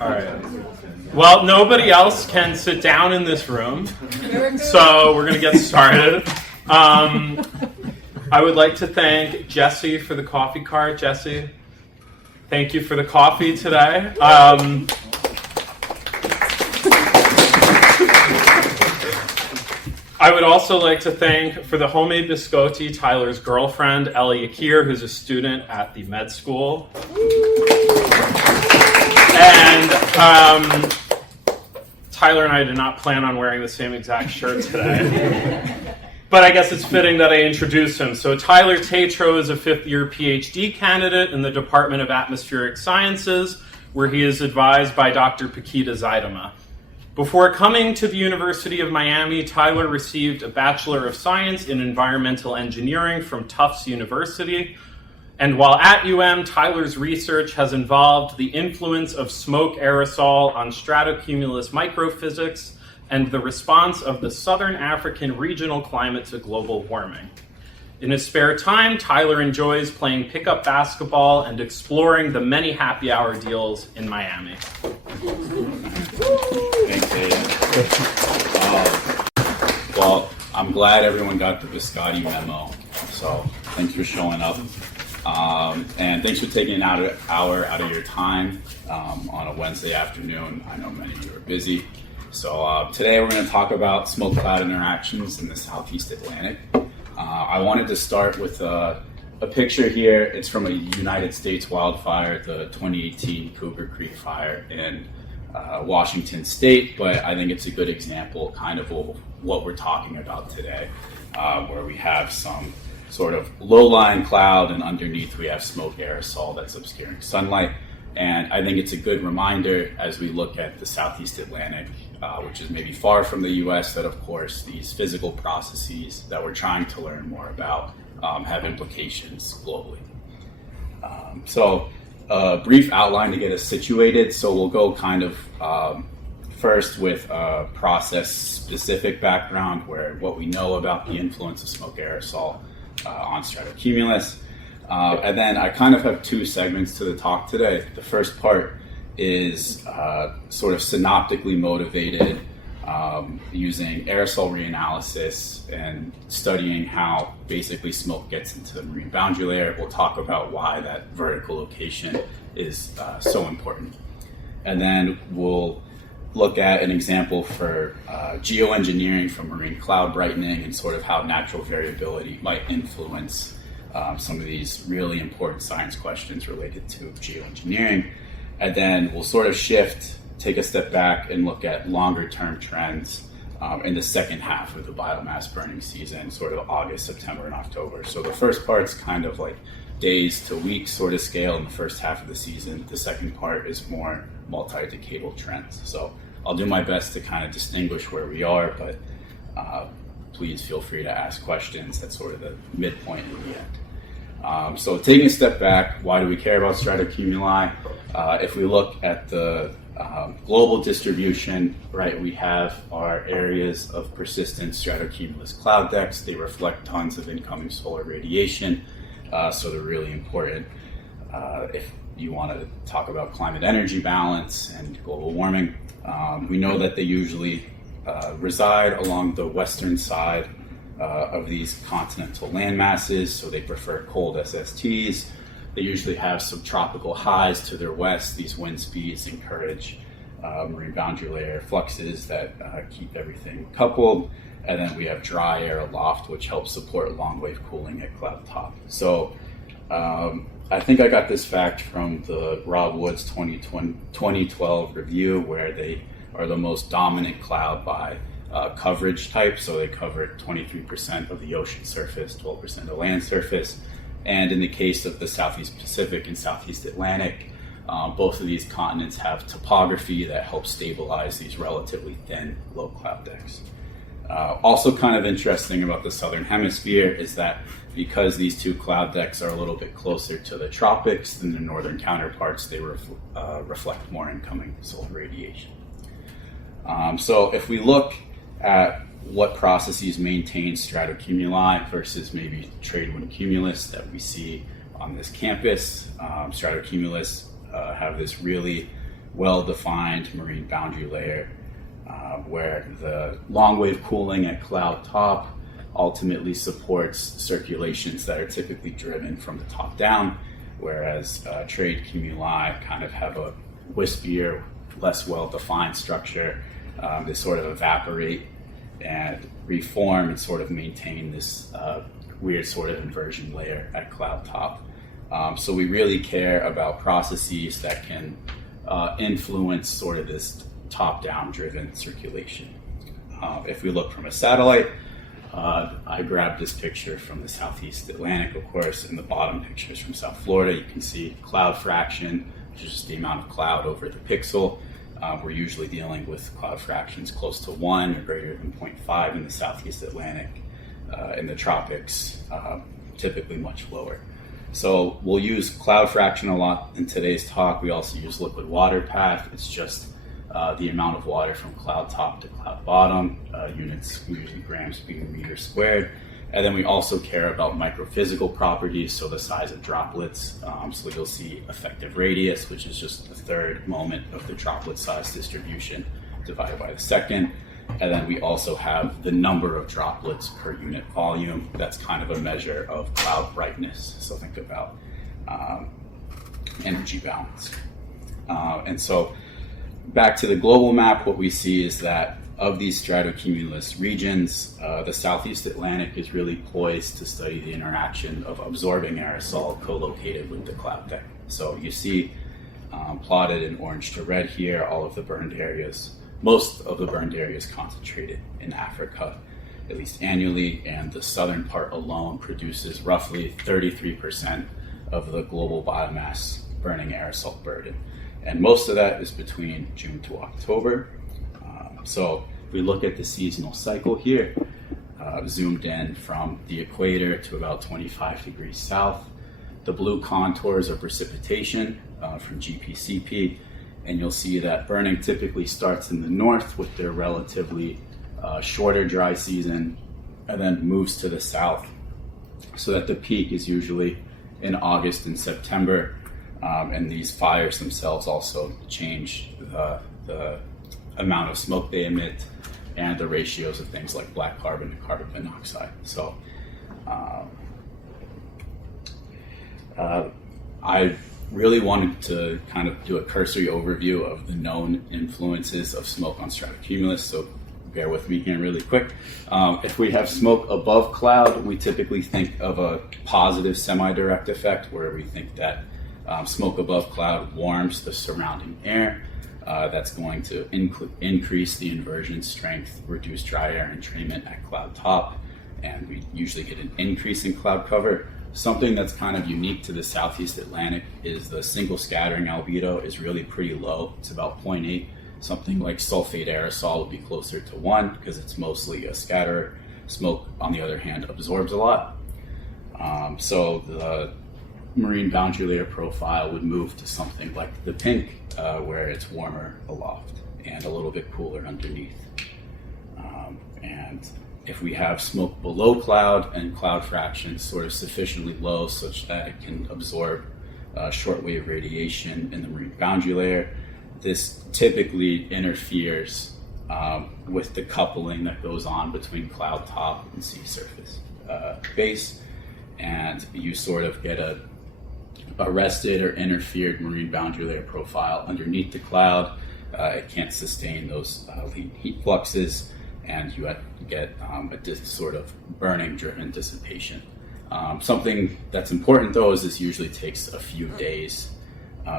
All right. Well, nobody else can sit down in this room, so we're going to get started. I would like to thank Jesse for the coffee cart. Jesse, thank you for the coffee today. I would also like to thank for the homemade biscotti Tyler's girlfriend, Ellie Akir, who's a student at the med school. And Tyler and I did not plan on wearing the same exact shirt today. But I guess it's fitting that I introduce him. So Tyler Tatro is a fifth-year PhD candidate in the Department of Atmospheric Sciences, where he is advised by Dr. Paquita Zaidama. Before coming to the University of Miami, Tyler received a Bachelor of Science in Environmental Engineering from Tufts University. And while at UM, Tyler's research has involved the influence of smoke aerosol on stratocumulus microphysics and the response of the Southern African regional climate to global warming. In his spare time, Tyler enjoys playing pickup basketball and exploring the many happy hour deals in Miami. Thanks, Aiden. Well, I'm glad everyone got the biscotti memo, so thanks for showing up. And thanks for taking an hour out of your time on a Wednesday afternoon. I know many of you are busy. So today we're going to talk about smoke cloud interactions in the Southeast Atlantic. I wanted to start with a picture here. It's from a United States wildfire, the 2018 Cougar Creek fire in Washington State, but I think it's a good example kind of what we're talking about today, where we have some sort of low-lying cloud and underneath we have smoke aerosol that's obscuring sunlight. And I think it's a good reminder as we look at the Southeast Atlantic, which is maybe far from the US, that of course these physical processes that we're trying to learn more about have implications globally. So a brief outline to get us situated. So we'll go kind of first with a process-specific background, where what we know about the influence of smoke aerosol on stratocumulus. And then I kind of have two segments to the talk today. The first part is sort of synoptically motivated, using aerosol reanalysis and studying how basically smoke gets into the marine boundary layer. We'll talk about why that vertical location is so important. And then we'll look at an example for geoengineering from marine cloud brightening and sort of how natural variability might influence some of these really important science questions related to geoengineering. And then we'll sort of shift, take a step back and look at longer term trends in the second half of the biomass burning season, sort of August, September, and October. So the first part's kind of like days to weeks sort of scale in the first half of the season. The second part is more multi-decadal trends. So I'll do my best to kind of distinguish where we are, but please feel free to ask questions at sort of the midpoint in the end. So taking a step back, why do we care about stratocumuli? If we look at the global distribution, right, we have our areas of persistent stratocumulus cloud decks. They reflect tons of incoming solar radiation, so they're really important if you want to talk about climate energy balance and global warming. We know that they usually reside along the western side of these continental land masses, so they prefer cold SSTs. They usually have subtropical highs to their west. These wind speeds encourage marine boundary layer fluxes that keep everything coupled. And then we have dry air aloft, which helps support long wave cooling at cloud top. So I think I got this fact from the Rob Woods 2012 review, where they are the most dominant cloud by coverage type. So they cover 23% of the ocean surface, 12% of the land surface. And in the case of the Southeast Pacific and Southeast Atlantic, both of these continents have topography that helps stabilize these relatively thin low cloud decks. Also kind of interesting about the Southern Hemisphere is that because these two cloud decks are a little bit closer to the tropics than their northern counterparts, they reflect more incoming solar radiation. So if we look at what processes maintain stratocumuli versus maybe trade wind cumulus that we see on this campus, stratocumulus have this really well-defined marine boundary layer where the long wave cooling at cloud top ultimately supports circulations that are typically driven from the top down, whereas trade cumuli kind of have a wispier, less well-defined structure. They sort of evaporate and reform and sort of maintain this weird sort of inversion layer at cloud top. So we really care about processes that can influence sort of this top-down driven circulation. If we look from a satellite, I grabbed this picture from the Southeast Atlantic, of course, and the bottom picture is from South Florida. You can see cloud fraction, which is just the amount of cloud over the pixel. We're usually dealing with cloud fractions close to 1 or greater than 0.5 in the Southeast Atlantic. In the tropics, typically much lower. So we'll use cloud fraction a lot in today's talk. We also use liquid water path. It's just the amount of water from cloud top to cloud bottom, units usually grams per meter squared. And then we also care about microphysical properties, so the size of droplets. So you'll see effective radius, which is just the third moment of the droplet size distribution divided by the second. And then we also have the number of droplets per unit volume. That's kind of a measure of cloud brightness. So think about energy balance. And so back to the global map, what we see is that of these stratocumulus regions, the Southeast Atlantic is really poised to study the interaction of absorbing aerosol co-located with the cloud deck. So you see plotted in orange to red here, all of the burned areas. Most of the burned areas concentrated in Africa, at least annually, and the southern part alone produces roughly 33% of the global biomass burning aerosol burden. And most of that is between June to October. So if we look at the seasonal cycle here, zoomed in from the equator to about 25 degrees south, the blue contours are precipitation from GPCP, and you'll see that burning typically starts in the north with their relatively shorter dry season and then moves to the south, so that the peak is usually in August and September. And these fires themselves also change the amount of smoke they emit and the ratios of things like black carbon to carbon monoxide. So I really wanted to kind of do a cursory overview of the known influences of smoke on stratocumulus, so bear with me here really quick. If we have smoke above cloud, we typically think of a positive semi-direct effect, where we think that smoke above cloud warms the surrounding air. That's going to increase the inversion strength, reduce dry air entrainment at cloud top, and we usually get an increase in cloud cover. Something that's kind of unique to the Southeast Atlantic is the single scattering albedo is really pretty low. It's about 0.8. Something like sulfate aerosol would be closer to 1 because it's mostly a scatterer. Smoke, on the other hand, absorbs a lot. So the marine boundary layer profile would move to something like the pink, where it's warmer aloft and a little bit cooler underneath. And if we have smoke below cloud and cloud fraction sort of sufficiently low such that it can absorb shortwave radiation in the marine boundary layer, this typically interferes with the coupling that goes on between cloud top and sea surface base, and you sort of get a arrested or interfered marine boundary layer profile underneath the cloud. It can't sustain those latent heat fluxes, and you get a sort of burning driven dissipation. Something that's important though is this usually takes a few days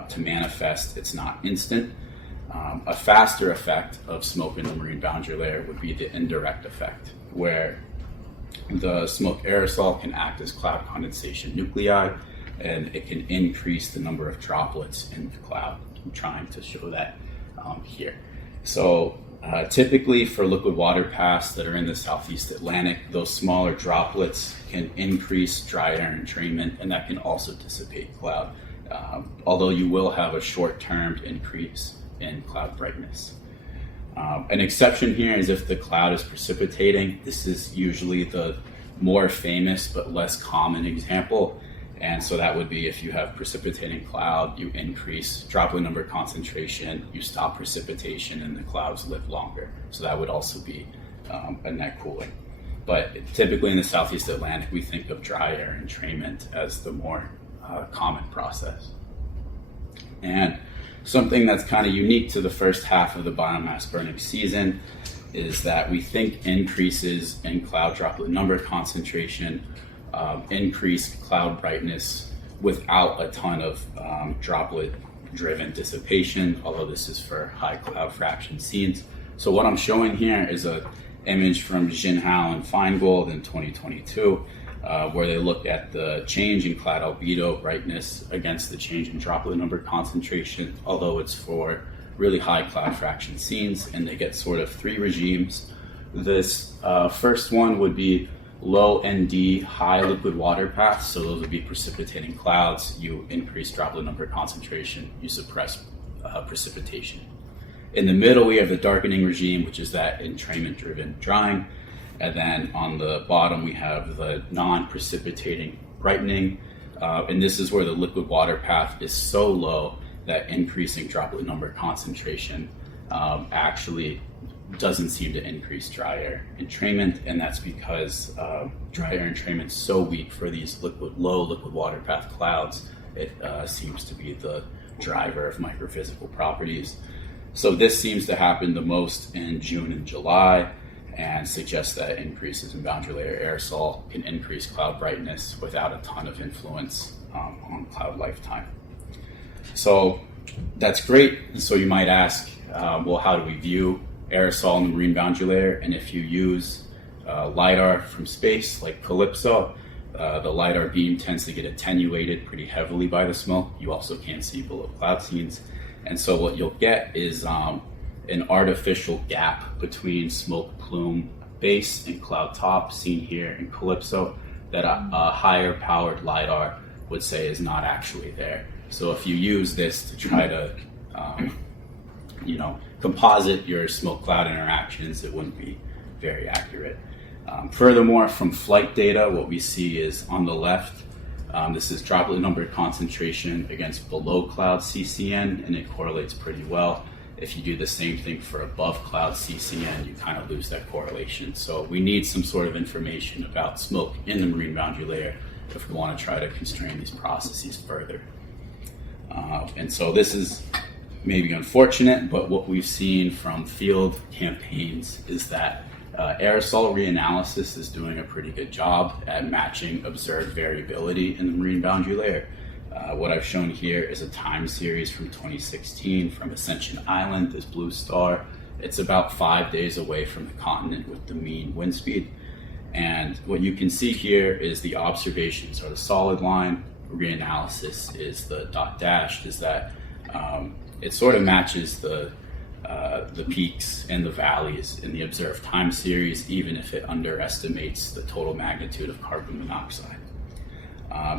to manifest. It's not instant. A faster effect of smoke in the marine boundary layer would be the indirect effect, where the smoke aerosol can act as cloud condensation nuclei, and it can increase the number of droplets in the cloud. I'm trying to show that here. So typically for liquid water paths that are in the Southeast Atlantic, those smaller droplets can increase dry air entrainment, and that can also dissipate cloud, although you will have a short-term increase in cloud brightness. An exception here is if the cloud is precipitating. This is usually the more famous but less common example, And so that would be if you have precipitating cloud, you increase droplet number concentration, you stop precipitation, and the clouds live longer. So that would also be a net cooling. But typically in the Southeast Atlantic, we think of dry air entrainment as the more common process. And something that's kind of unique to the first half of the biomass burning season is that we think increases in cloud droplet number concentration increase cloud brightness without a ton of droplet-driven dissipation, although this is for high cloud fraction scenes. So what I'm showing here is an image from Jinhao and Feingold in 2022, where they looked at the change in cloud albedo brightness against the change in droplet number concentration, although it's for really high cloud fraction scenes, and they get sort of three regimes. This first one would be low ND, high liquid water paths, so those would be precipitating clouds. You increase droplet number concentration, you suppress precipitation. In the middle, we have the darkening regime, which is that entrainment-driven drying. And then on the bottom, we have the non-precipitating brightening. And this is where the liquid water path is so low that increasing droplet number concentration actually doesn't seem to increase dry air entrainment. And that's because dry air entrainment is so weak for these low liquid water path clouds, it seems to be the driver of microphysical properties. So this seems to happen the most in June and July, and suggests that increases in boundary layer aerosol can increase cloud brightness without a ton of influence on cloud lifetime. So that's great. So you might ask, well, how do we view aerosol in the marine boundary layer? And if you use LiDAR from space, like Calypso, the LiDAR beam tends to get attenuated pretty heavily by the smoke. You also can't see below cloud scenes. And so what you'll get is an artificial gap between smoke plume base and cloud top, seen here in Calypso, that a higher powered LiDAR would say is not actually there. So if you use this to try to composite your smoke cloud interactions, it wouldn't be very accurate. Furthermore, from flight data, what we see is on the left, this is droplet number concentration against below cloud CCN, and it correlates pretty well. If you do the same thing for above cloud CCN, you kind of lose that correlation. So we need some sort of information about smoke in the marine boundary layer if we want to try to constrain these processes further. And so this is maybe unfortunate, but what we've seen from field campaigns is that aerosol reanalysis is doing a pretty good job at matching observed variability in the marine boundary layer. What I've shown here is a time series from 2016 from Ascension Island, this blue star. It's about 5 days away from the continent with the mean wind speed. And what you can see here is the observations are the solid line, reanalysis is the dot dashed, is that it sort of matches the peaks and the valleys in the observed time series, even if it underestimates the total magnitude of carbon monoxide.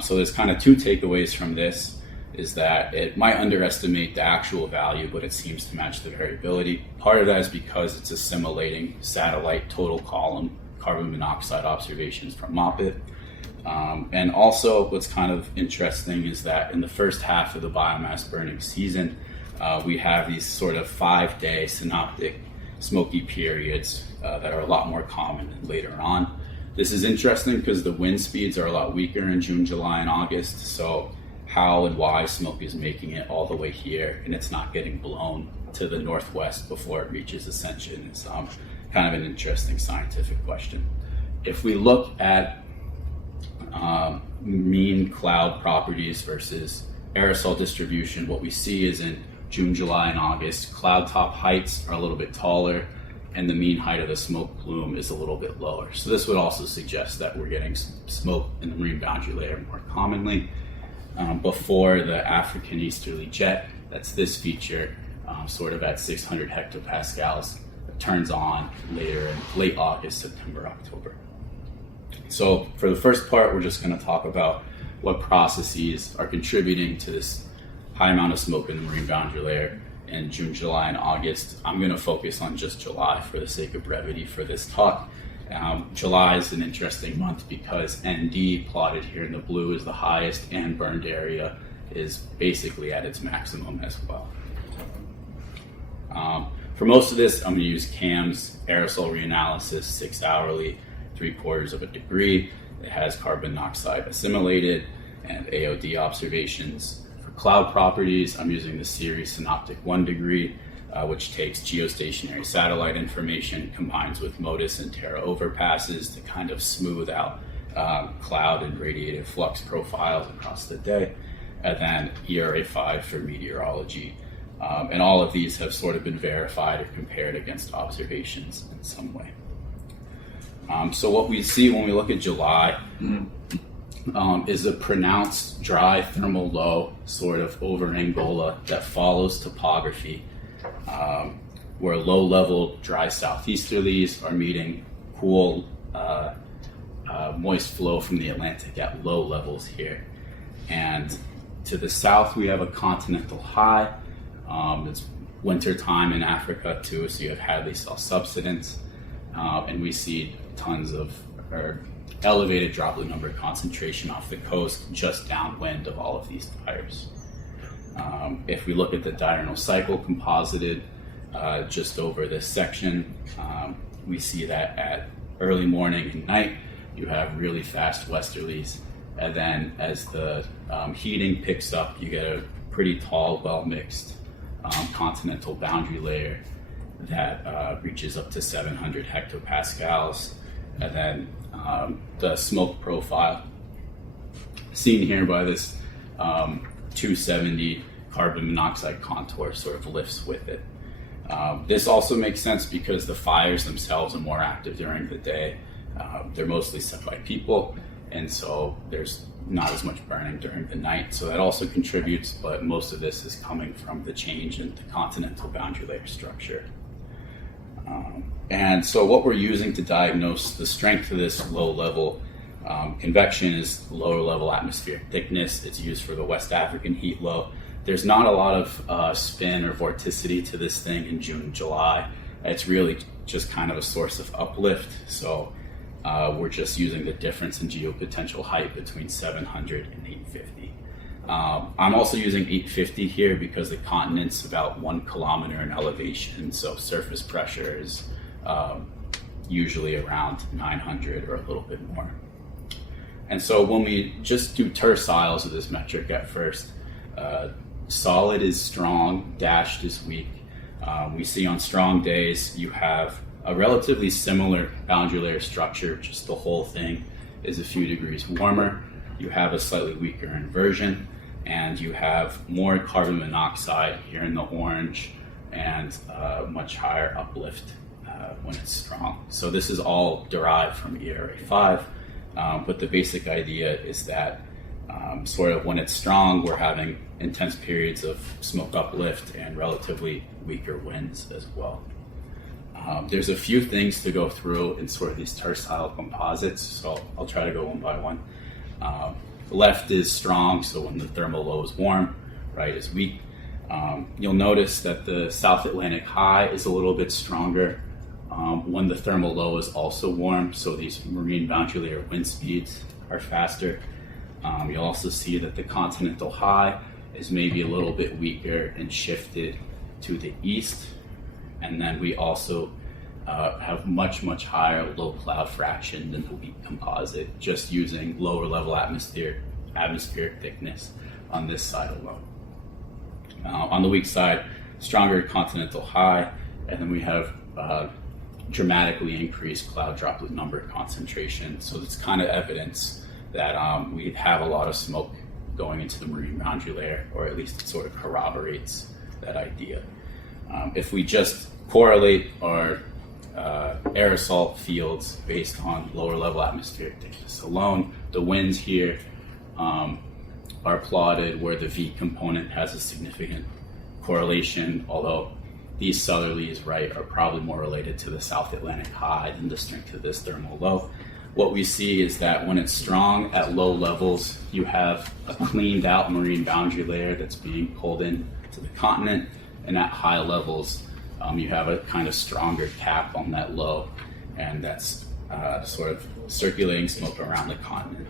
So there's kind of two takeaways from this, is that it might underestimate the actual value, but it seems to match the variability. Part of that is because it's assimilating satellite total column carbon monoxide observations from Moppet. And also what's kind of interesting is that in the first half of the biomass burning season, we have these sort of 5-day synoptic smoky periods that are a lot more common later on. This is interesting because the wind speeds are a lot weaker in June, July, and August. So how and why smoke is making it all the way here and it's not getting blown to the northwest before it reaches Ascension is kind of an interesting scientific question. If we look at mean cloud properties versus aerosol distribution, what we see is in June, July, and August, cloud top heights are a little bit taller and the mean height of the smoke plume is a little bit lower. So this would also suggest that we're getting smoke in the marine boundary layer more commonly. Before the African easterly jet, that's this feature, sort of at 600 hectopascals, it turns on later in late August, September, October. So for the first part, we're just going to talk about what processes are contributing to this high amount of smoke in the marine boundary layer in June, July, and August. I'm going to focus on just July for the sake of brevity for this talk. July is an interesting month because ND, plotted here in the blue, is the highest, and burned area is basically at its maximum as well. For most of this, I'm going to use CAM's aerosol reanalysis, 6 hourly, 3/4 of a degree. It has carbon monoxide assimilated and AOD observations. For cloud properties, I'm using the series Synoptic 1 degree, which takes geostationary satellite information, combines with MODIS and Terra overpasses to kind of smooth out cloud and radiative flux profiles across the day, and then ERA5 for meteorology. And all of these have sort of been verified or compared against observations in some way. So what we see when we look at July is a pronounced dry thermal low sort of over Angola that follows topography, where low-level dry southeasterlies are meeting cool, moist flow from the Atlantic at low levels here. And to the south, we have a continental high. It's winter time in Africa too, so you have Hadley cell subsidence, and we see tons of elevated droplet number concentration off the coast, just downwind of all of these fires. If we look at the diurnal cycle composited just over this section, we see that at early morning and night, you have really fast westerlies, and then as the heating picks up, you get a pretty tall, well-mixed continental boundary layer that reaches up to 700 hectopascals, and then the smoke profile seen here by this 270 carbon monoxide contour sort of lifts with it. This also makes sense because the fires themselves are more active during the day. They're mostly set by people, and so there's not as much burning during the night. So that also contributes, but most of this is coming from the change in the continental boundary layer structure. And so what we're using to diagnose the strength of this low-level convection is lower-level atmospheric thickness. It's used for the West African heat low. There's not a lot of spin or vorticity to this thing in June and July. It's really just kind of a source of uplift. So we're just using the difference in geopotential height between 700 and 850. I'm also using 850 here because the continent's about 1 kilometer in elevation, so surface pressure is usually around 900 or a little bit more. And so when we just do terciles of this metric at first, solid is strong, dashed is weak. We see on strong days you have a relatively similar boundary layer structure, just the whole thing is a few degrees warmer. You have a slightly weaker inversion, and you have more carbon monoxide here in the orange, and much higher uplift when it's strong. So this is all derived from ERA5, but the basic idea is that sort of when it's strong, we're having intense periods of smoke uplift and relatively weaker winds as well. There's a few things to go through in sort of these tercile composites, so I'll try to go one by one. Left is strong, so when the thermal low is warm, right is weak. You'll notice that the South Atlantic high is a little bit stronger when the thermal low is also warm, so these marine boundary layer wind speeds are faster. You'll also see that the continental high is maybe a little bit weaker and shifted to the east. And then we also have much higher low cloud fraction than the weak composite, just using lower level atmospheric thickness on this side alone. On the weak side, stronger continental high, and then we have dramatically increased cloud droplet number concentration. So it's kind of evidence that we have a lot of smoke going into the marine boundary layer, or at least it sort of corroborates that idea. If we just correlate our aerosol fields based on lower level atmospheric thickness alone, the winds here are plotted where the V component has a significant correlation, although these southerlies, right, are probably more related to the South Atlantic high than the strength of this thermal low. What we see is that when it's strong at low levels, you have a cleaned out marine boundary layer that's being pulled in to the continent, and at high levels, you have a kind of stronger cap on that low, and that's sort of circulating smoke around the continent.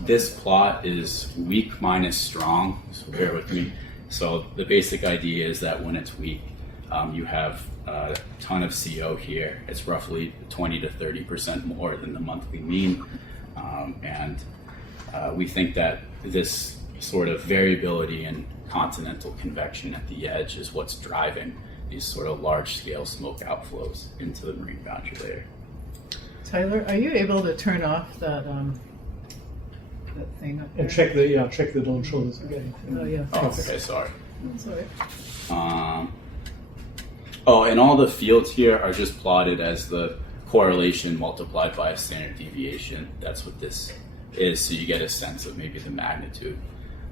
This plot is weak minus strong, so bear with me. So the basic idea is that when it's weak, you have a ton of CO here. It's roughly 20 to 30% more than the monthly mean. We think that this sort of variability in continental convection at the edge is what's driving these sort of large-scale smoke outflows into the marine boundary layer. Tyler, are you able to turn off that thing up there? And check that don't show this again. Oh, yeah. Oh, Thanks. okay, sorry. That's all right. And all the fields here are just plotted as the correlation multiplied by a standard deviation. That's what this is, so you get a sense of maybe the magnitude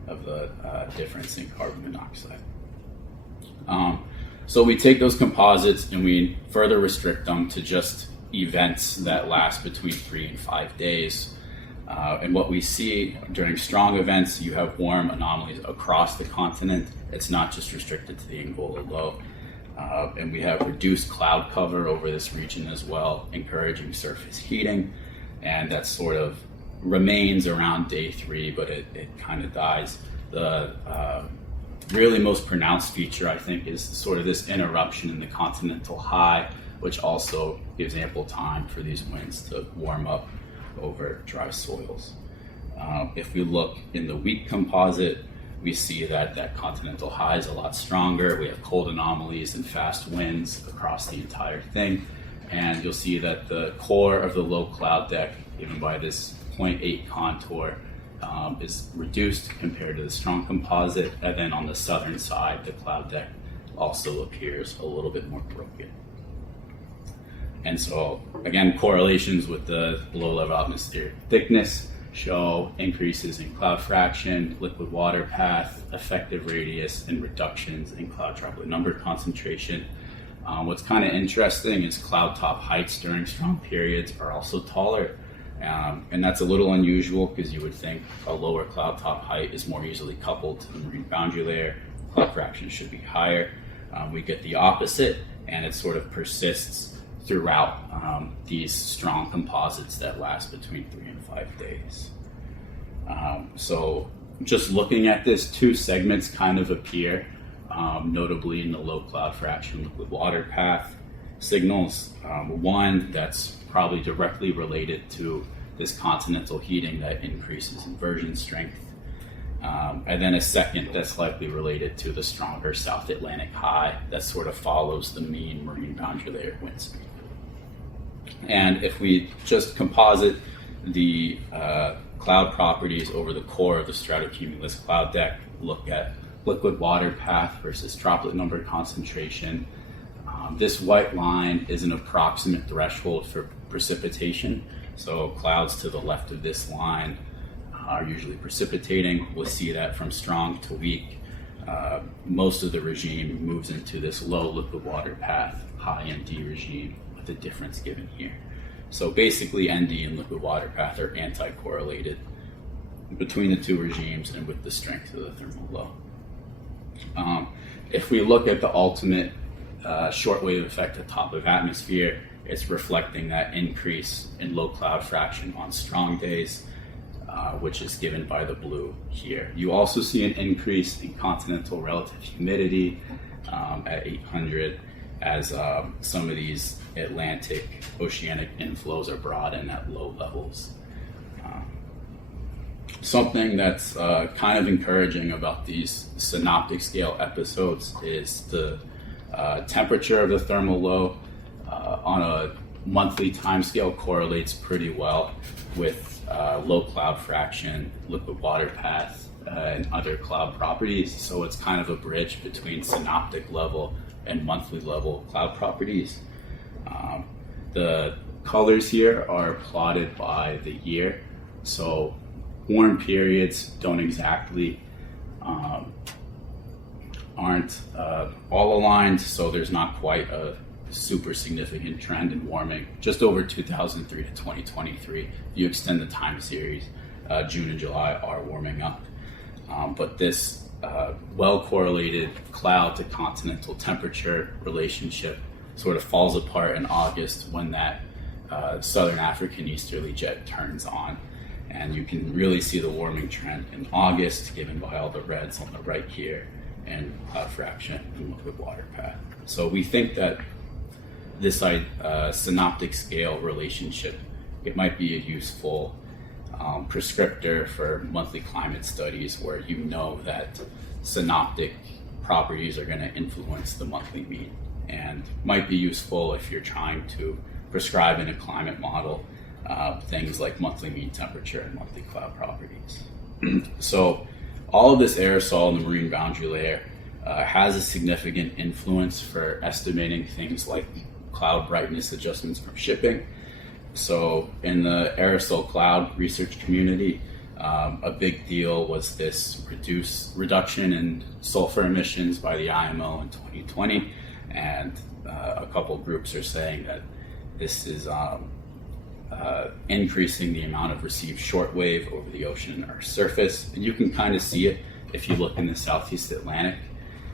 of the difference in carbon monoxide. So we take those composites and we further restrict them to just events that last between 3 and 5 days. And what we see during strong events, you have warm anomalies across the continent. It's not just restricted to the Angola low. And we have reduced cloud cover over this region as well, encouraging surface heating. And that sort of remains around day 3, but it kind of dies. The really most pronounced feature, I think, is sort of this interruption in the continental high, which also gives ample time for these winds to warm up over dry soils. If we look in the weak composite, we see that continental high is a lot stronger. We have cold anomalies and fast winds across the entire thing. And you'll see that the core of the low cloud deck, given by this 0.8 contour, is reduced compared to the strong composite. And then on the southern side, the cloud deck also appears a little bit more broken. And so, again, correlations with the below-level atmospheric thickness show increases in cloud fraction, liquid water path, effective radius, and reductions in cloud droplet number concentration. What's kind of interesting is cloud top heights during strong periods are also taller. And that's a little unusual because you would think a lower cloud top height is more easily coupled to the marine boundary layer. Cloud fraction should be higher. We get the opposite, and it sort of persists throughout these strong composites that last between 3 and 5 days. So just looking at this, 2 segments kind of appear, notably in the low cloud fraction liquid water path signals. One that's probably directly related to this continental heating that increases inversion strength. And then a second that's likely related to the stronger South Atlantic high that sort of follows the mean marine boundary layer wind speed. And if we just composite the cloud properties over the core of the stratocumulus cloud deck, look at liquid water path versus droplet number concentration, this white line is an approximate threshold for precipitation. So clouds to the left of this line are usually precipitating. We'll see that from strong to weak. Most of the regime moves into this low liquid water path, high ND regime, with the difference given here. So basically ND and liquid water path are anti-correlated between the 2 regimes and with the strength of the thermal low. If we look at the ultimate shortwave effect at top of atmosphere, it's reflecting that increase in low cloud fraction on strong days, which is given by the blue here. You also see an increase in continental relative humidity at 800 as some of these Atlantic oceanic inflows are brought in at low levels. Something that's kind of encouraging about these synoptic scale episodes is the temperature of the thermal low on a monthly time scale correlates pretty well with low cloud fraction, liquid water path, and other cloud properties. So it's kind of a bridge between synoptic level and monthly level cloud properties. The colors here are plotted by the year. So warm periods don't exactly aren't all aligned, so there's not quite a super significant trend in warming. Just over 2003 to 2023, you extend the time series, June and July are warming up. But this well-correlated cloud to continental temperature relationship sort of falls apart in August when that southern African easterly jet turns on. And you can really see the warming trend in August, given by all the reds on the right here, and cloud fraction and liquid water path. So we think that this synoptic scale relationship, it might be a useful prescriptor for monthly climate studies, where you know that synoptic properties are going to influence the monthly mean, and might be useful if you're trying to prescribe in a climate model things like monthly mean temperature and monthly cloud properties. So all of this aerosol in the marine boundary layer has a significant influence for estimating things like cloud brightness adjustments from shipping. So in the aerosol cloud research community, a big deal was this reduction in sulfur emissions by the IMO in 2020, and a couple groups are saying that this is increasing the amount of received shortwave over the ocean and Earth's surface. And you can kind of see it if you look in the Southeast Atlantic.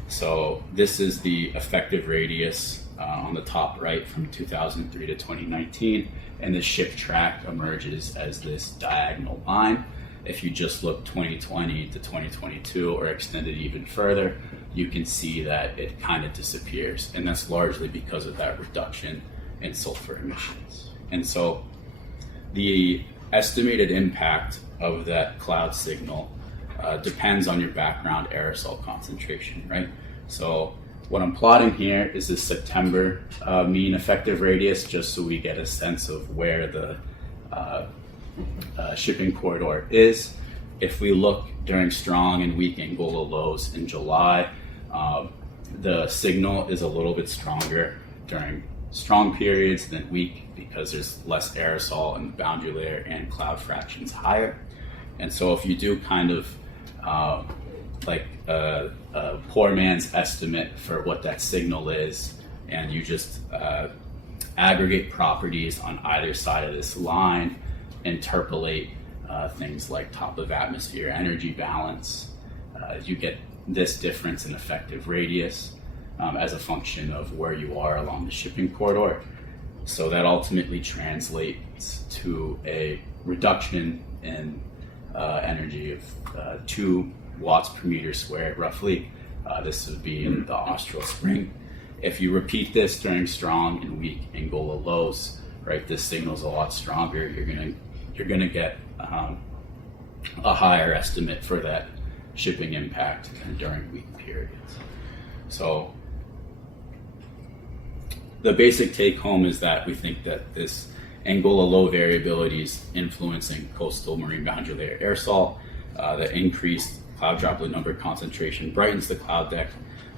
So this is the effective radius on the top right from 2003 to 2019, and the ship track emerges as this diagonal line. If you just look 2020 to 2022 or extend it even further, you can see that it kind of disappears, and that's largely because of that reduction in sulfur emissions. And so the estimated impact of that cloud signal depends on your background aerosol concentration, right? So what I'm plotting here is the September mean effective radius, just so we get a sense of where the shipping corridor is. If we look during strong and weak Angola lows in July, the signal is a little bit stronger during strong periods than weak, because there's less aerosol in the boundary layer and cloud fractions higher. And so if you do kind of like a poor man's estimate for what that signal is, and you just aggregate properties on either side of this line, interpolate things like top of atmosphere energy balance, you get this difference in effective radius as a function of where you are along the shipping corridor. So that ultimately translates to a reduction in energy of 2 watts per meter squared, roughly. This would be in the austral spring. If you repeat this during strong and weak Angola lows, right, this signal's a lot stronger. You're gonna get a higher estimate for that shipping impact than during weak periods. So the basic take home is that we think that this Angola low variability is influencing coastal marine boundary layer aerosol. The increased cloud droplet number concentration brightens the cloud deck,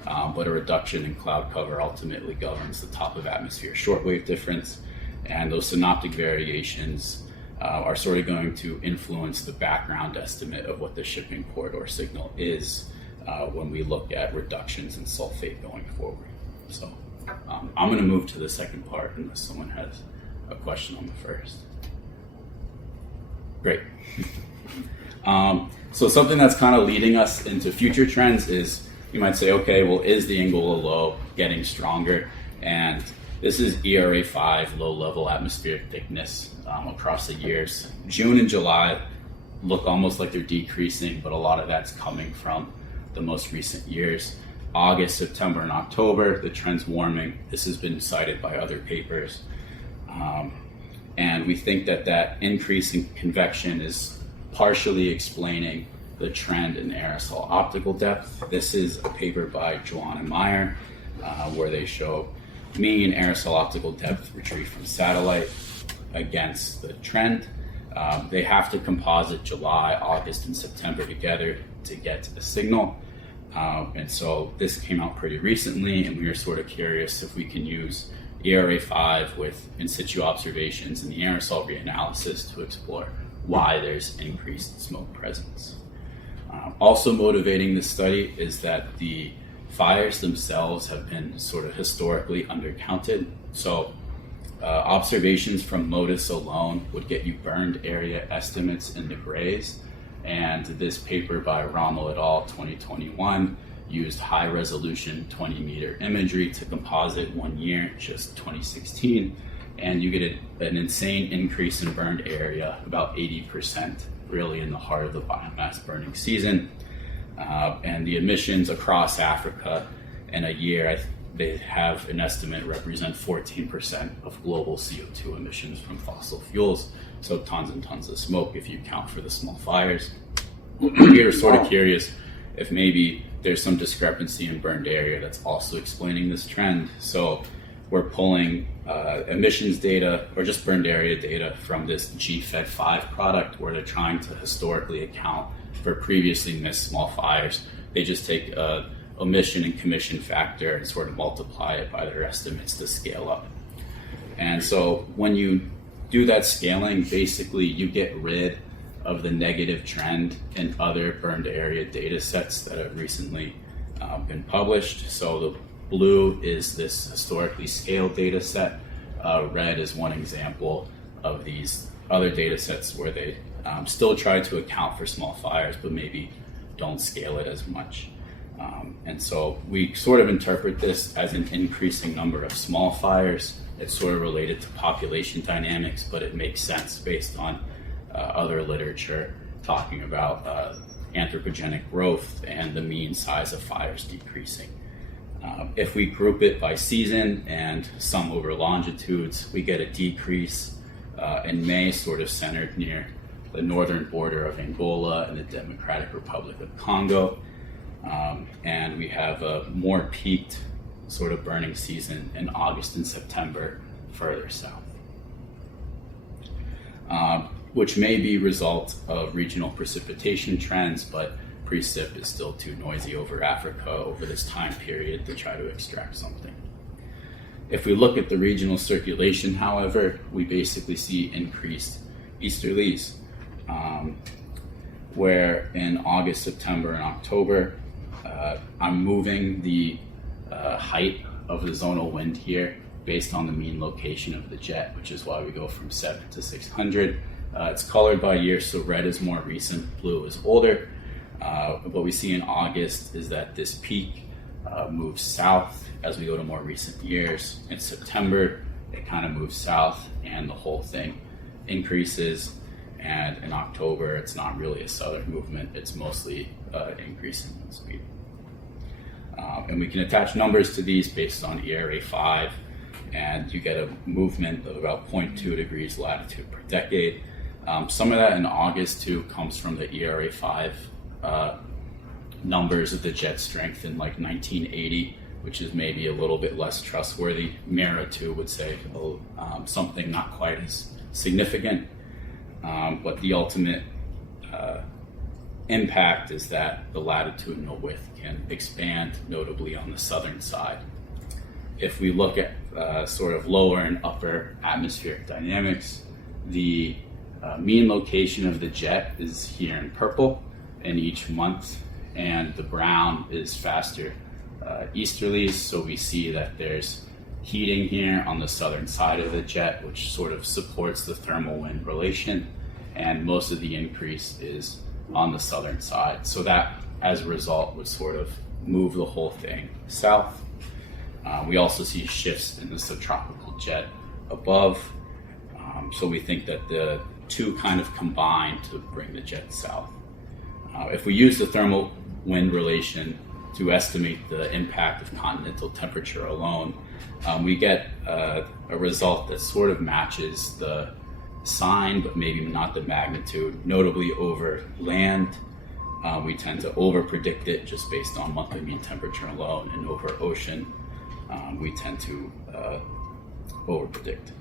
but a reduction in cloud cover ultimately governs the top of atmosphere shortwave difference. And those synoptic variations are sort of going to influence the background estimate of what the shipping corridor signal is when we look at reductions in sulfate going forward. So I'm going to move to the second part unless someone has a question on the first. Great. So something that's kind of leading us into future trends is, you might say, okay, well, is the Angola low getting stronger? And this is ERA5, low level atmospheric thickness across the years. June and July look almost like they're decreasing, but a lot of that's coming from the most recent years. August, September, and October, the trend's warming. This has been cited by other papers. And we think that that increase in convection is partially explaining the trend in aerosol optical depth. This is a paper by Joanne and Meyer, where they show mean aerosol optical depth retrieved from satellite against the trend. They have to composite July, August, and September together to get a signal. And so this came out pretty recently, and we were sort of curious if we can use ERA5 with in-situ observations and the aerosol reanalysis to explore why there's increased smoke presence. Also motivating this study is that the fires themselves have been sort of historically undercounted. So observations from MODIS alone would get you burned area estimates in the grays. And this paper by Rommel et al. 2021 used high resolution 20-meter imagery to composite 1 year, just 2016, and you get an insane increase in burned area, about 80%, really in the heart of the biomass burning season. And the emissions across Africa in a year, they have an estimate represent 14% of global CO2 emissions from fossil fuels. So tons and tons of smoke if you count for the small fires. We're sort of curious if maybe there's some discrepancy in burned area that's also explaining this trend. So we're pulling emissions data or just burned area data from this GFED5 product where they're trying to historically account for previously missed small fires. They just take emission and commission factor and sort of multiply it by their estimates to scale up. And so when you do that scaling, basically you get rid of the negative trend in other burned area data sets that have recently been published. So the blue is this historically scaled data set. Red is one example of these other data sets where they still try to account for small fires, but maybe don't scale it as much. And so we sort of interpret this as an increasing number of small fires. It's sort of related to population dynamics, but it makes sense based on other literature talking about anthropogenic growth and the mean size of fires decreasing. If we group it by season and sum over longitudes, we get a decrease in May, sort of centered near the northern border of Angola and the Democratic Republic of Congo. And we have a more peaked sort of burning season in August and September further south, which may be a result of regional precipitation trends, but precip is still too noisy over Africa over this time period to try to extract something. If we look at the regional circulation, however, we basically see increased easterlies, where in August, September, and October, I'm moving the height of the zonal wind here based on the mean location of the jet, which is why we go from 7 to 600. It's colored by year, so red is more recent, blue is older. What we see in August is that this peak moves south as we go to more recent years. In September, it kind of moves south and the whole thing increases. And in October, it's not really a southern movement, it's mostly increasing in speed. And we can attach numbers to these based on ERA5, and you get a movement of about 0.2 degrees latitude per decade. Some of that in August too comes from the ERA5 numbers of the jet strength in like 1980, which is maybe a little bit less trustworthy. MERA too would say something not quite as significant, but the ultimate impact is that the latitudinal width can expand, notably on the southern side. If we look at sort of lower and upper atmospheric dynamics, the mean location of the jet is here in purple in each month, and the brown is faster easterlies, so we see that there's heating here on the southern side of the jet, which sort of supports the thermal wind relation, and most of the increase is on the southern side. So that, as a result, would sort of move the whole thing south. We also see shifts in the subtropical jet above, so we think that the two kind of combine to bring the jet south. If we use the thermal wind relation to estimate the impact of continental temperature alone, we get a result that sort of matches the sign, but maybe not the magnitude. Notably over land, we tend to over-predict it just based on monthly mean temperature alone, and over ocean, we tend to over-predict.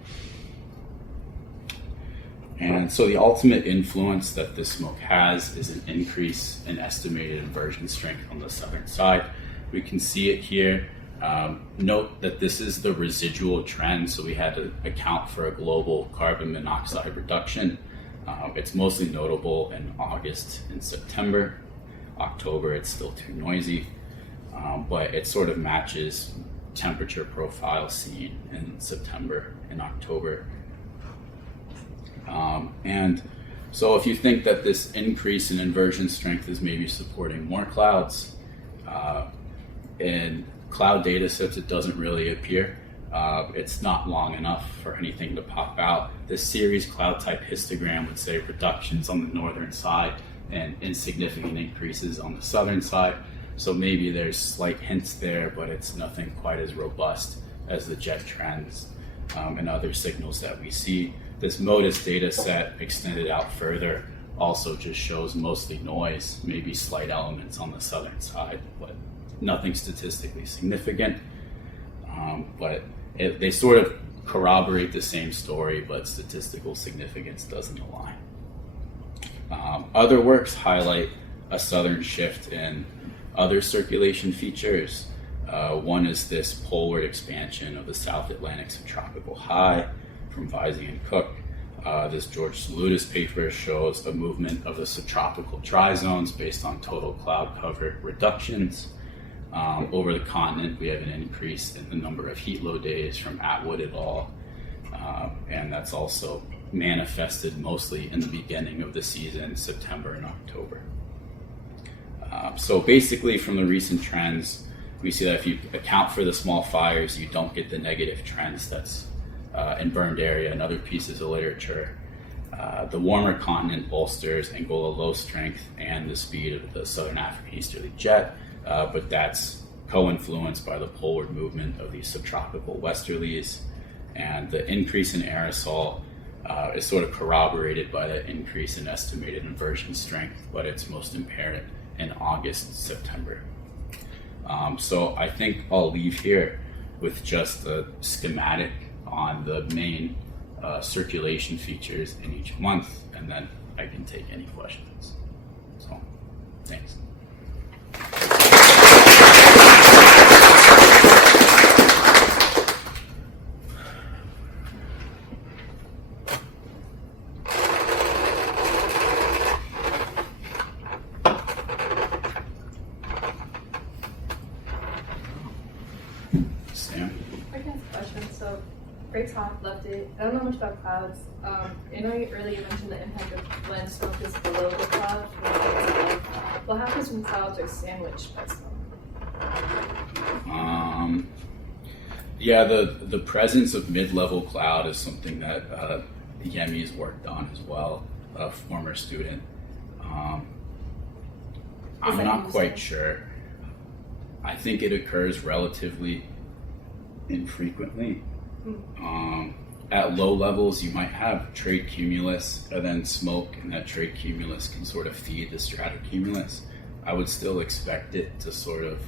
And so the ultimate influence that this smoke has is an increase in estimated inversion strength on the southern side. We can see it here. Note that this is the residual trend, so we had to account for a global carbon monoxide reduction. It's mostly notable in August and September. October, it's still too noisy, but it sort of matches temperature profile seen in September and October. And so if you think that this increase in inversion strength is maybe supporting more clouds, in cloud data sets, it doesn't really appear. It's not long enough for anything to pop out. The series cloud type histogram would say reductions on the northern side and insignificant increases on the southern side. So maybe there's slight hints there, but it's nothing quite as robust as the jet trends and other signals that we see. This MODIS data set extended out further also just shows mostly noise, maybe slight elements on the southern side, but nothing statistically significant. But they sort of corroborate the same story, but statistical significance doesn't align. Other works highlight a southern shift in other circulation features. One is this poleward expansion of the South Atlantic subtropical high from Visey and Cook. This George Salutis paper shows a movement of the subtropical dry zones based on total cloud cover reductions. Over the continent, we have an increase in the number of heat low days from Atwood et al. And that's also manifested mostly in the beginning of the season, September and October. So basically from the recent trends, we see that if you account for the small fires, you don't get the negative trends that's in burned area and other pieces of literature. The warmer continent bolsters Angola low strength and the speed of the Southern African easterly jet, but that's co-influenced by the poleward movement of these subtropical westerlies. And the increase in aerosol is sort of corroborated by the increase in estimated inversion strength, but it's most apparent in August, September. So I think I'll leave here with just a schematic on the main circulation features in each month, and then I can take any questions. So, thanks. Left it. I don't know much about clouds. I know earlier you mentioned the impact of when smoke is below the cloud. What happens when clouds are sandwiched by smoke? Yeah, the presence of mid-level cloud is something that Yemi's worked on as well, a former student. I'm not quite sure. I think it occurs relatively infrequently. At low levels, you might have trade cumulus and then smoke, and that trade cumulus can sort of feed the stratocumulus. I would still expect it to sort of,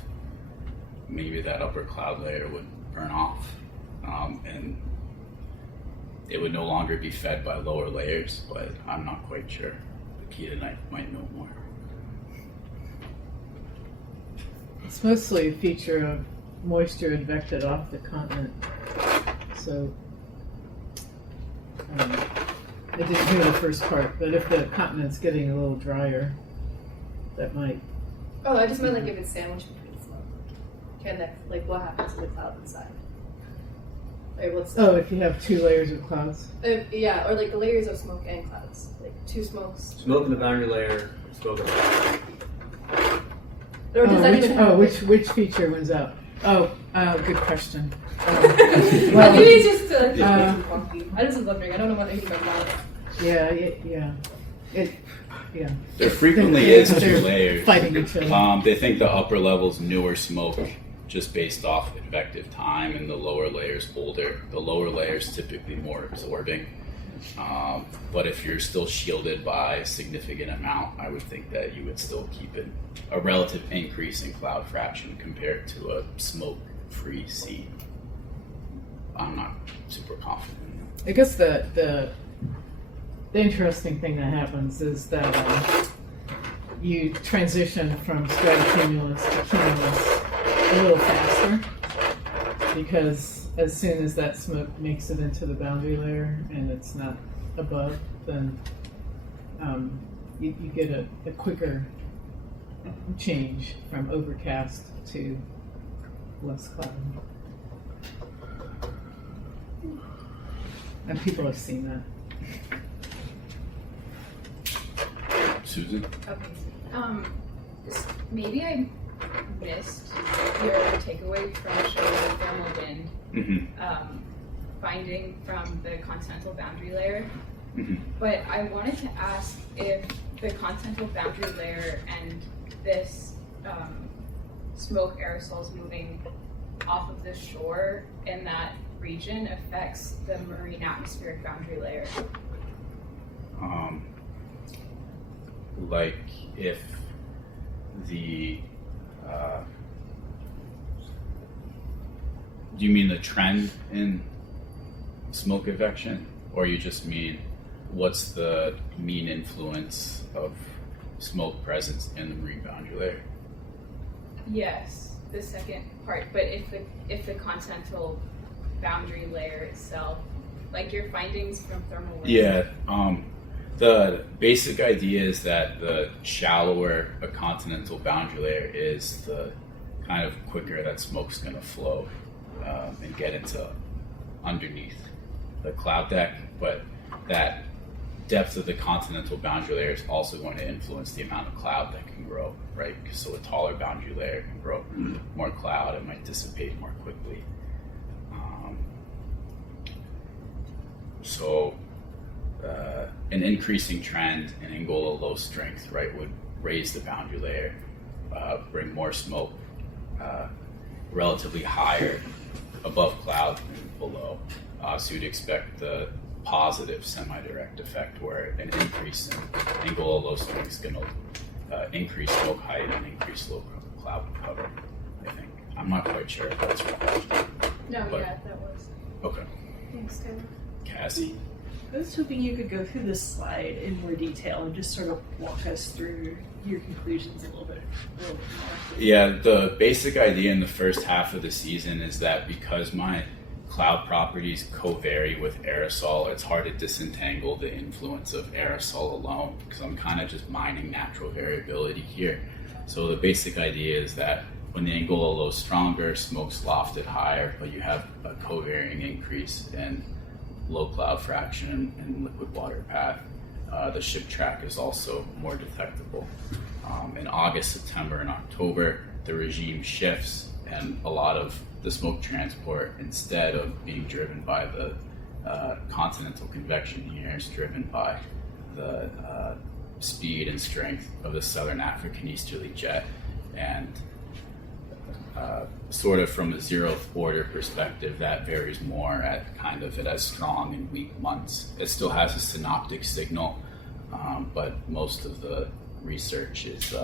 maybe that upper cloud layer would burn off, and it would no longer be fed by lower layers, but I'm not quite sure. The Keatonite might know more. It's mostly a feature of moisture advected off the continent. So I didn't hear the first part, but if the continent's getting a little drier, that might. Oh, I just meant like if it's sandwiched between smoke. Can that, like, what happens to the cloud inside? Like, what's Oh, if you have two layers of clouds. Yeah, or like the layers of smoke and clouds, like two smokes. Smoke in the boundary layer, smoke in the Or does that even happen? Which feature wins out? Good question. Well, maybe it's just I just was wondering. I don't know what anything about it. Yeah. There frequently is two they're layers. fighting each other. They think the upper level's newer smoke just based off advective time, and the lower layer's older. The lower layer's typically more absorbing. But if you're still shielded by a significant amount, I would think that you would still keep it a relative increase in cloud fraction compared to a smoke-free scene. I'm not super confident. I guess the interesting thing that happens is that you transition from stratocumulus to cumulus a little faster, because as soon as that smoke makes it into the boundary layer and it's not above, then you get a quicker change from overcast to less cloud. And people have seen that. Susan? Maybe I missed your takeaway from showing thermal wind finding from the continental boundary layer. But I wanted to ask if the continental boundary layer and this smoke aerosols moving off of the shore in that region affects the marine atmospheric boundary layer. Like if the do you mean the trend in smoke evacuation, or you just mean what's the mean influence of smoke presence in the marine boundary layer? Yes, the second part. But if the continental boundary layer itself, like your findings from thermal wind. Yeah. The basic idea is that the shallower a continental boundary layer is, the kind of quicker that smoke's going to flow and get into underneath the cloud deck. But that depth of the continental boundary layer is also going to influence the amount of cloud that can grow, right? So a taller boundary layer can grow more cloud, it might dissipate more quickly. So an increasing trend in Angola low strength, right, would raise the boundary layer, bring more smoke relatively higher above cloud than below. So you'd expect the positive semi-direct effect where an increase in Angola low strength is going to increase smoke height and increase low cloud cover, I think. I'm not quite sure if that's right. No, But- yeah, that was. Okay. Thanks, Taylor. Cassie? I was hoping you could go through this slide in more detail and just sort of walk us through your conclusions a little bit more. Yeah, the basic idea in the first half of the season is that because my cloud properties co-vary with aerosol, it's hard to disentangle the influence of aerosol alone because I'm kind of just mining natural variability here. So the basic idea is that when the Angola low is stronger, smoke's lofted higher, but you have a co-varying increase in low cloud fraction and liquid water path. The ship track is also more detectable. In August, September, and October, the regime shifts, and a lot of the smoke transport, instead of being driven by the continental convection here, is driven by the speed and strength of the Southern African easterly jet. And sort of from a zeroth order perspective, that varies more at kind of, it has strong and weak months. It still has a synoptic signal, but most of the research is,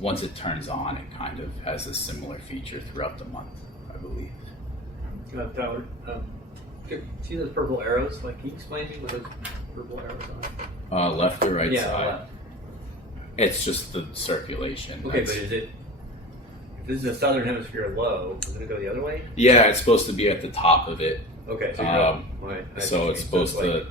once it turns on, it kind of has a similar feature throughout the month, I believe. Tyler, see those purple arrows? Like, can you explain to me what those purple arrows are? Left or right side? Left. It's just the circulation. Okay, but is it, if this is a southern hemisphere low, is it going to go the other way? Yeah, it's supposed to be at the top of it. Okay, so So it's supposed to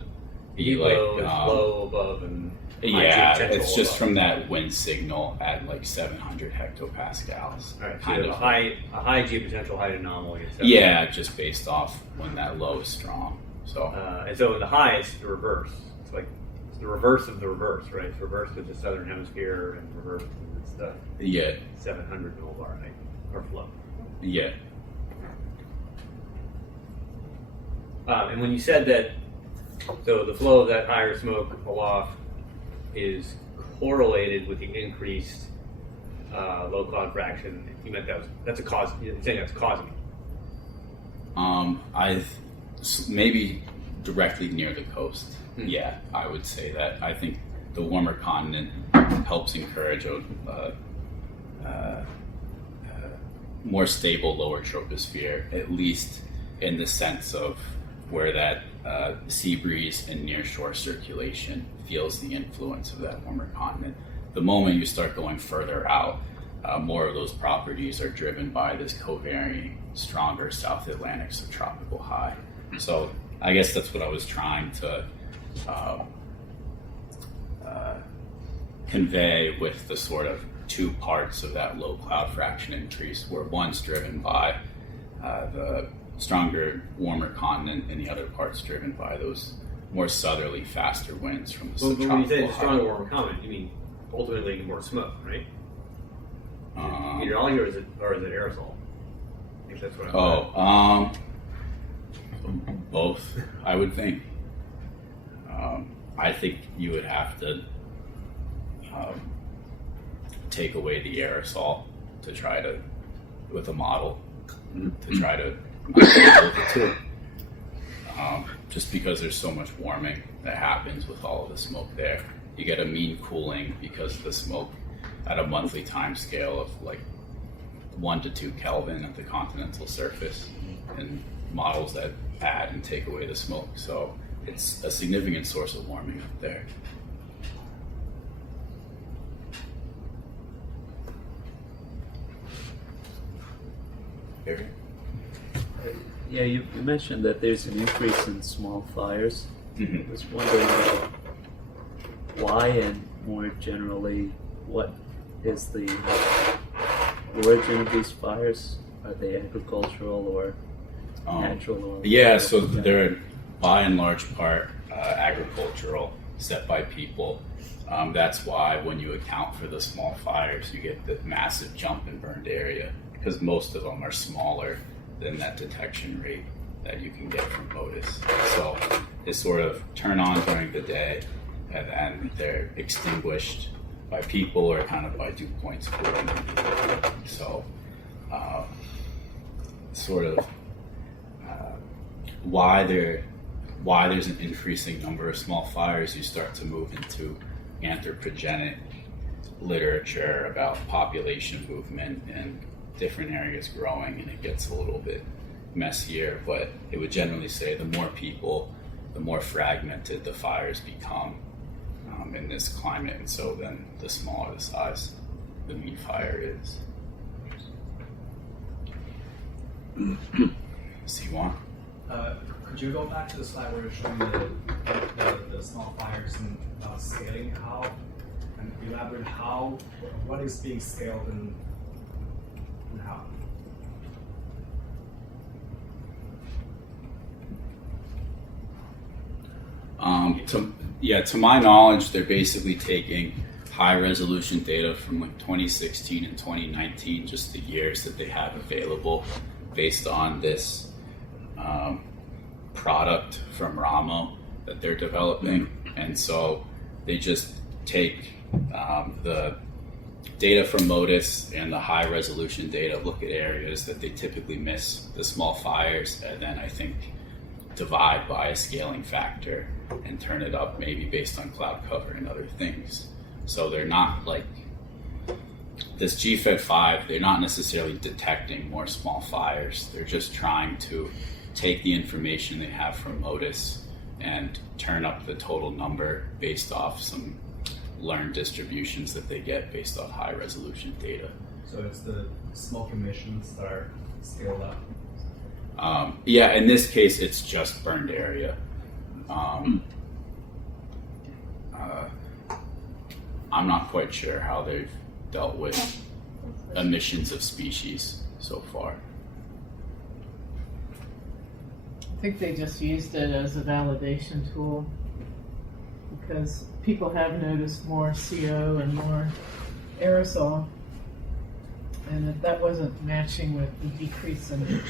be low like, is low above and yeah, high it's just above. from that wind signal at like 700 hectopascals. All right, so kind you of. have a high geopotential height anomaly. Yeah, just based off when that low is strong. So And so in the high, it's the reverse. It's like it's the reverse of the reverse, right? It's reverse to the southern hemisphere and reverse to it's the yeah, 700 millibar height or flow. yeah. And when you said that, so the flow of that higher smoke aloft is correlated with the increased low cloud fraction, you meant that's a cause. You're saying that's causing it. Maybe directly near the coast. Yeah, I would say that. I think the warmer continent helps encourage a more stable lower troposphere, at least in the sense of where that sea breeze and nearshore circulation feels the influence of that warmer continent. The moment you start going further out, more of those properties are driven by this co-varying, stronger South Atlantic subtropical high. So I guess that's what I was trying to convey with the sort of two parts of that low cloud fraction increase, where one's driven by the stronger, warmer continent, and the other part's driven by those more southerly, faster winds from the Well, when you say subtropical the high. stronger warmer continent, you mean ultimately more smoke, right? Meteorology, or is it aerosol? I think that's what I'm Both, I would think. I think you would have to take away the aerosol to try to, with a model, to try to with the two. Just because there's so much warming that happens with all of the smoke there. You get a mean cooling because of the smoke at a monthly time scale of like 1 to 2 Kelvin at the continental surface, and models that add and take away the smoke. So it's a significant source of warming up there. Barry? Yeah, you mentioned that there's an increase in small fires. Mhm. I was wondering why, and more generally, what is the origin of these fires? Are they agricultural or natural? Or Yeah, so they're by and large part agricultural, set by people. That's why when you account for the small fires, you get the massive jump in burned area, because most of them are smaller than that detection rate that you can get from MODIS. So they sort of turn on during the day, and then they're extinguished by people or kind of by dew points cooling. So sort of why there's an increasing number of small fires, you start to move into anthropogenic literature about population movement and different areas growing, and it gets a little bit messier, but it would generally say the more people, the more fragmented the fires become in this climate, and so then the smaller the size the mean fire is. C1? Could you go back to the slide where you're showing the small fires and scaling how, and elaborate how, what is being scaled and how? To my knowledge, they're basically taking high resolution data from like 2016 and 2019, just the years that they have available, based on this product from Ramo that they're developing. And so they just take the data from MODIS and the high resolution data, look at areas that they typically miss the small fires, and then I think divide by a scaling factor and turn it up maybe based on cloud cover and other things. So they're not like this GFED5, they're not necessarily detecting more small fires. They're just trying to take the information they have from MODIS and turn up the total number based off some learned distributions that they get based off high resolution data. So it's the smoke emissions that are scaled up? Yeah, in this case, it's just burned area. I'm not quite sure how they've dealt with emissions of species so far. I think they just used it as a validation tool because people have noticed more CO and more aerosol, and that wasn't matching with the decrease in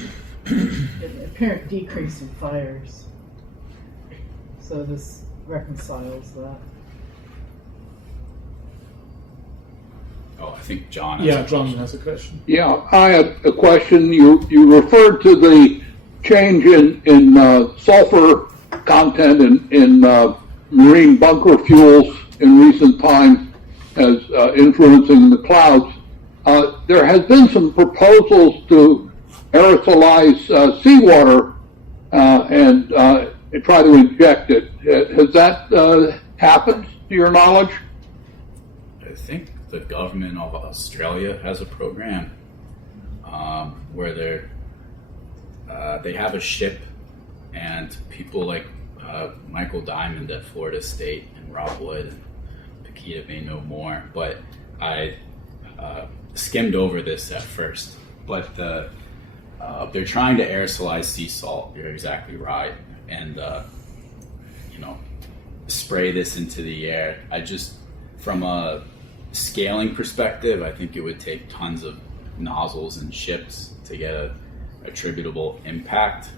apparent decrease in fires. So this reconciles that. Oh, I think John has Yeah, a John question. has a question. Yeah, I had a question. You referred to the change in sulfur content in marine bunker fuels in recent times as influencing the clouds. There has been some proposals to aerosolize seawater and try to inject it. Has that happened to your knowledge? I think the government of Australia has a program where they have a ship, and people like Michael Diamond at Florida State and Rob Wood and Paquita may know more, but I skimmed over this at first. But they're trying to aerosolize sea salt. You're exactly right, and spray this into the air. From a scaling perspective, I think it would take tons of nozzles and ships to get a attributable impact.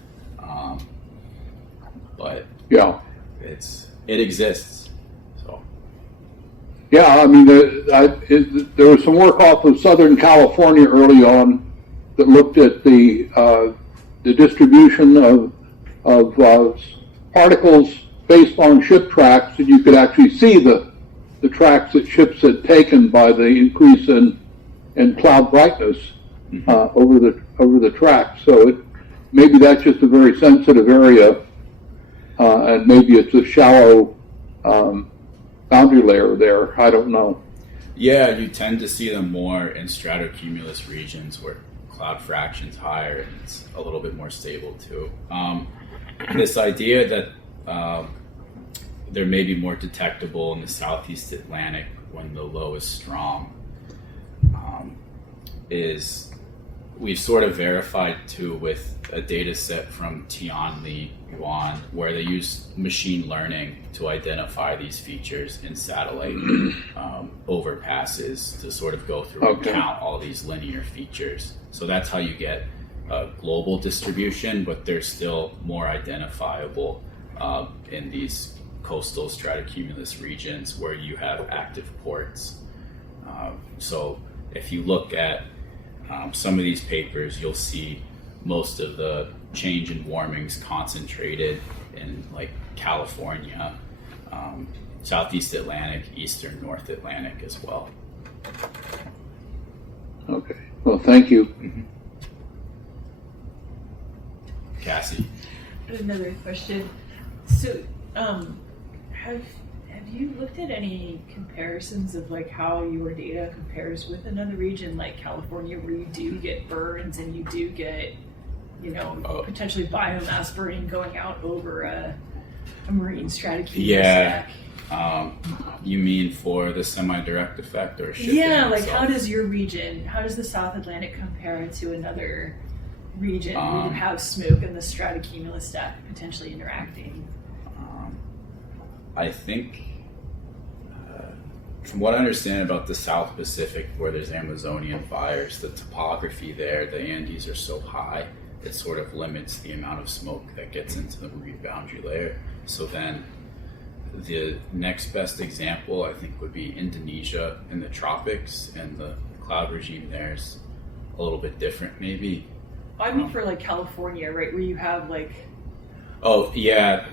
But Yeah. it exists. So Yeah, I mean, there was some work off of Southern California early on that looked at the distribution of particles based on ship tracks, and you could actually see the tracks that ships had taken by the increase in cloud brightness over the track. So maybe that's just a very sensitive area, and maybe it's a shallow boundary layer there. I don't know. yeah, you tend to see them more in stratocumulus regions where cloud fraction's higher and it's a little bit more stable too. This idea that there may be more detectable in the southeast Atlantic when the low is strong is we've sort of verified too with a data set from Tianli Yuan where they use machine learning to identify these features in satellite overpasses to sort of go through and count all these linear features. So that's how you get a global distribution, but they're still more identifiable in these coastal stratocumulus regions where you have active ports. So if you look at some of these papers, you'll see most of the change in warming's concentrated in like California, Southeast Atlantic, Eastern North Atlantic as well. Okay. Well, thank you. Mm-hmm. Cassie. Another question. So, have you looked at any comparisons of like how your data compares with another region like California, where you do get burns and you do get, potentially biomass burning going out over a marine stratocumulus Yeah. stack? You mean for the semi-direct effect or shipping? Yeah, like itself? how does the South Atlantic compare to another region where you have smoke and the stratocumulus stack potentially interacting? I think, from what I understand about the South Pacific, where there's Amazonian fires, the topography there, the Andes are so high, it sort of limits the amount of smoke that gets into the marine boundary layer. So then the next best example, I think, would be Indonesia in the tropics, and the cloud regime there is a little bit different, maybe. I mean, for like California, right, where you have like... Oh, yeah.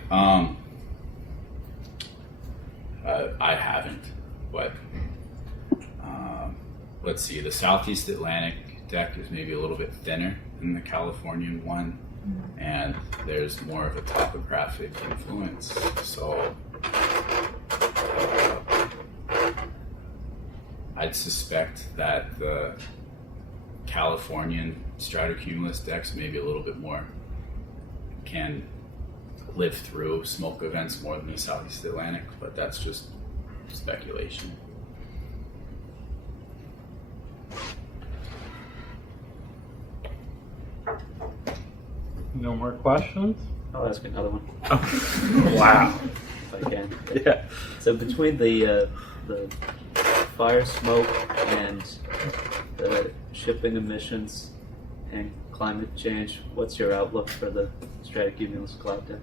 I haven't, but let's see. The Southeast Atlantic deck is maybe a little bit thinner than the Californian one, and there's more of a topographic influence. So I'd suspect that the Californian stratocumulus decks maybe a little bit more can live through smoke events more than the Southeast Atlantic, but that's just speculation. No more questions? I'll ask another one. Wow. If I can. Yeah. So between the fire smoke and the shipping emissions and climate change, what's your outlook for the stratocumulus cloud deck?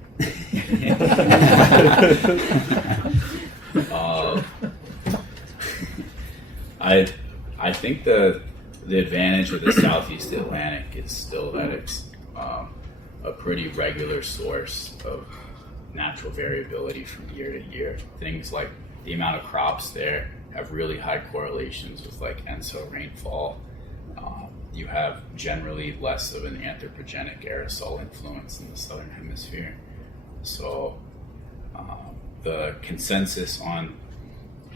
I think the advantage of the Southeast Atlantic is still that it's a pretty regular source of natural variability from year to year. Things like the amount of crops there have really high correlations with like ENSO rainfall. You have generally less of an anthropogenic aerosol influence in the southern hemisphere. So the consensus on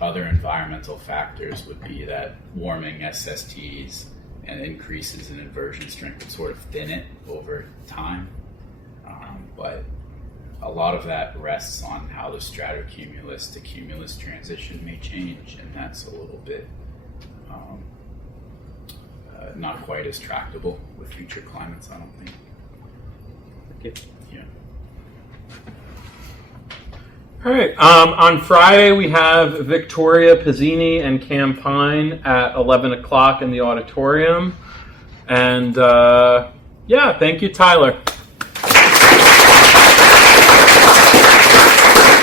other environmental factors would be that warming SSTs and increases in inversion strength would sort of thin it over time. But a lot of that rests on how the stratocumulus to cumulus transition may change, and that's a little bit not quite as tractable with future climates, I don't think. Thank you. Yeah. All right. On Friday, we have Victoria Pizzini and Cam Pine at 11 o'clock in the auditorium. And yeah, thank you, Tyler.